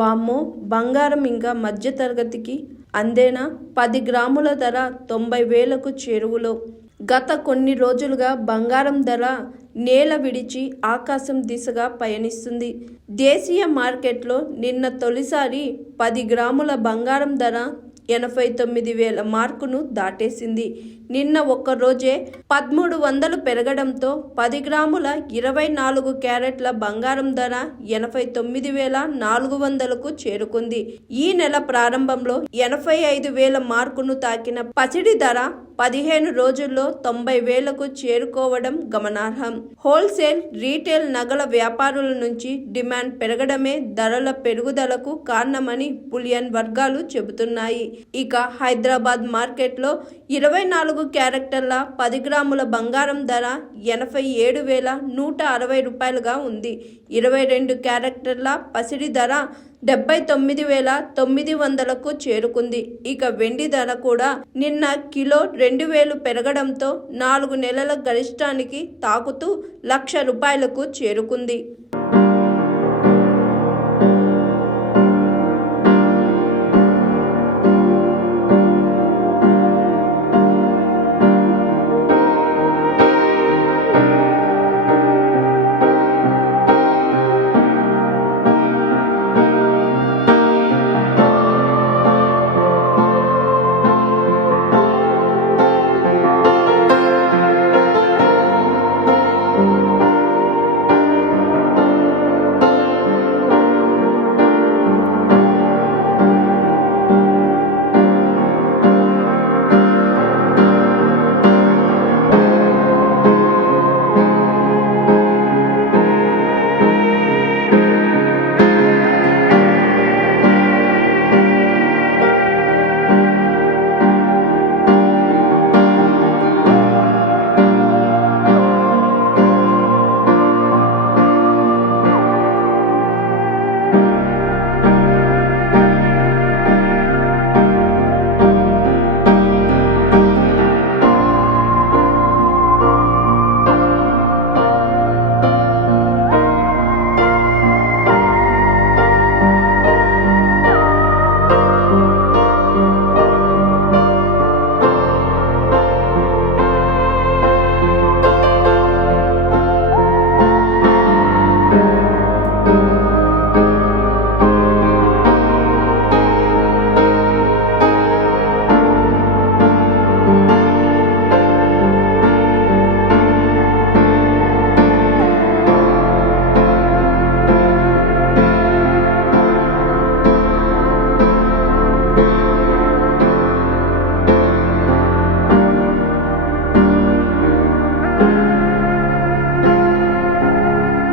వామ్మో! బంగారం ఇంకా మధ్యతరగతికి అందేనా? 10 గ్రాముల ధర 90,000కు చేరువలో. గత కొన్ని రోజులుగా బంగారం ధర నేల విడిచి ఆకాశం దిశగా పయనిస్తుంది. దేశీయ మార్కెట్లో నిన్న తొలిసారి 10 గ్రాముల బంగారం ధర 89,000 మార్కును దాటేసింది. నిన్న ఒక్కరోజే 1300 పెరగడంతో 10 గ్రాముల 24 క్యారెట్ల బంగారం ధర 89,400కు చేరుకుంది. ఈ నెల ప్రారంభంలో 85,000 మార్కును తాకిన పసిడి ధర 15 రోజుల్లో 90,000కు చేరుకోవడం గమనార్హం. హోల్సేల్, రీటైల్ నగల వ్యాపారుల నుంచి డిమాండ్ పెరగడమే ధరల పెరుగుదలకు కారణమని బులియన్ వర్గాలు చెబుతున్నాయి. ఇక హైదరాబాద్ మార్కెట్లో 24 క్యారెట్ల 10 గ్రాముల బంగారం ధర 87,160 రూపాయలుగా ఉంది. 22 క్యారెట్ల పసిడి ధర 79,900కు చేరుకుంది. ఇక వెండి ధర కూడా నిన్న కిలో 2,000 పెరగడంతో 4 నెలల గరిష్టానికి తాకుతూ 1,00,000 రూపాయలకు చేరుకుంది.